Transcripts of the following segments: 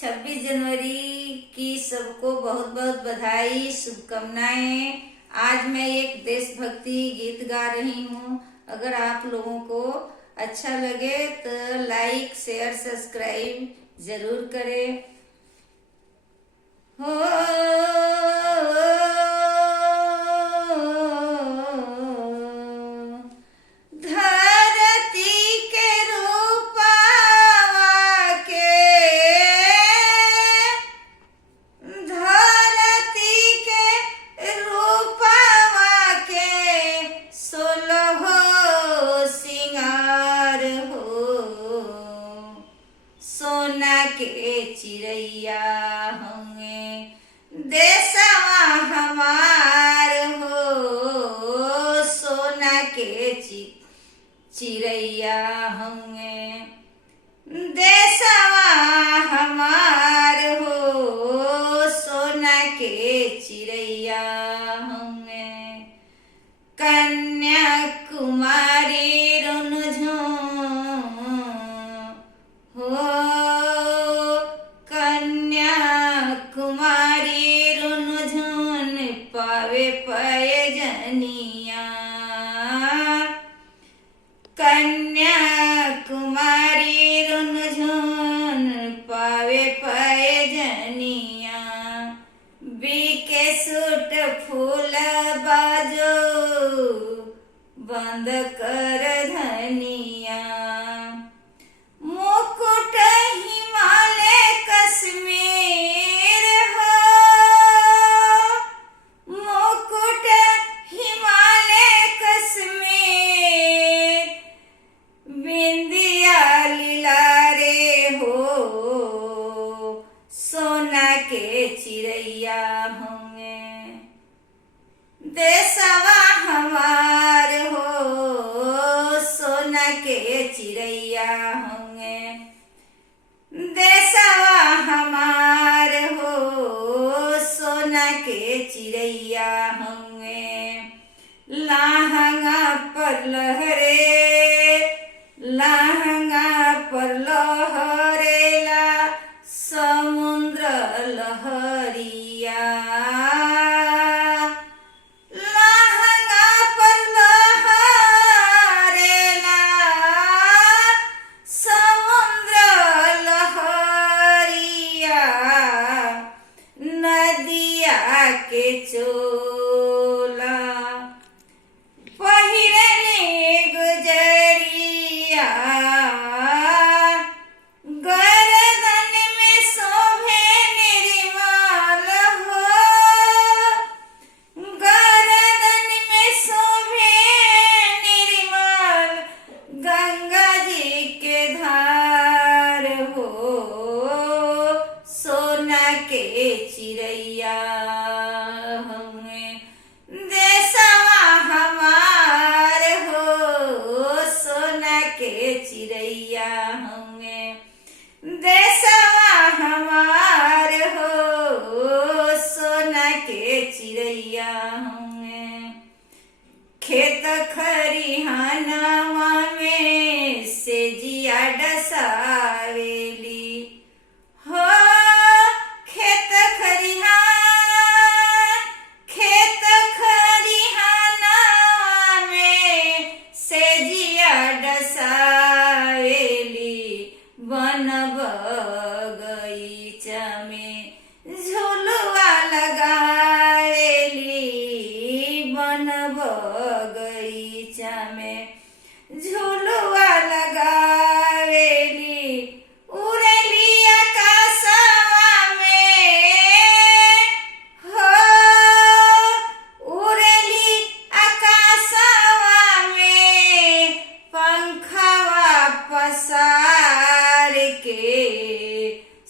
26 जनवरी की सबको बहुत बहुत बधाई, शुभकामनाएं। आज मैं एक देशभक्ति गीत गा रही हूँ। अगर आप लोगों को अच्छा लगे तो लाइक, शेयर, सब्सक्राइब जरूर करें। हो धरती के रूपवा के, धरती के रूपवा के 16 सिंगार हो। सोना के चिड़ैया होंगे देशवा हमार हो। सोना के चिड़ैया होंगे देशवा हमार हो। सोना के चिड़ैया होंगे कन्याकुमारी रुनझुन हो। कन्याकुमारी रुनझुन पावे पैजनिया। कन्याकुमारी रुनझुन पावे पैजनिया। बीके सूट फूल बाजो बंद कर धनिया। मुकुट हिमालय कश्मीर हो। मुकुट हिमालय कश्मीर बिंदिया लीलारे हो। सोना के चिड़ैया होंगे देशवा हमार हो। सोना के चिड़ैया होंगे देशवा हमार हो। सोना के चिड़ैया होंगे लहंगा पर लहरे, लहंगा पर लहरेला समुद्र लहरिया। लहंगा पर लहरेला समुद्र लहरिया। नदिया के चोला पहिरले गुजरिया। गर्दन में शोभे निर्मल हो। गर्दन में शोभे निर्मल गंगा जी के धार हो। सोना के चिड़ैया होंगे देशवा हमार हो। सोना के चिड़ैया होंगे देशवा हमार हो। सोना के चिड़ैया होंगे खेत खरिहानवा में से जिया डसावेली हो। खेत खरिहान, खेत खरिहानवा में से जिया डसावेली। वन बगीचा में झुलुआ लगावेली। वन बगीचा में झुलुआ लगावेली। उड़ेली आकाशवा में हो। उड़ेली आकाशवा में पंखवा पसार के।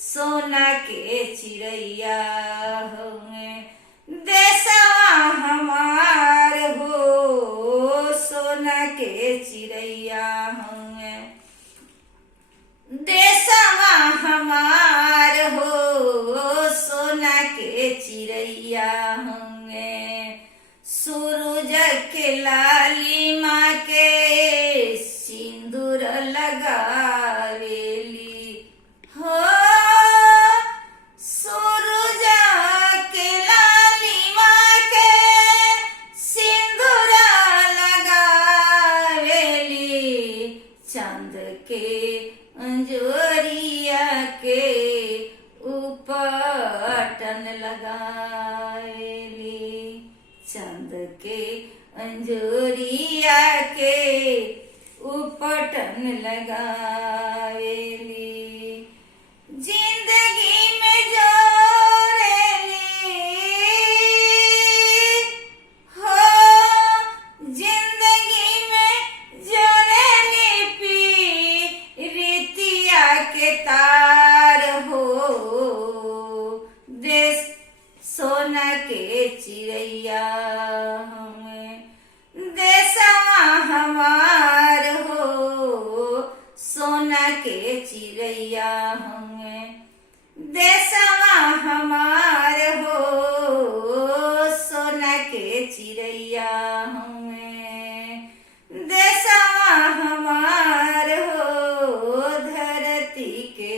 सोना के चिड़ैया होंगे देशवा हमार हो। सोना के चिड़ैया होंगे देशवा हमार हो। सोना के चिड़ैया होंगे सूरज के लाली माँ के सिंदूर लगावेली हो। चिड़ैया हमें। देशवा हमार हो धरती के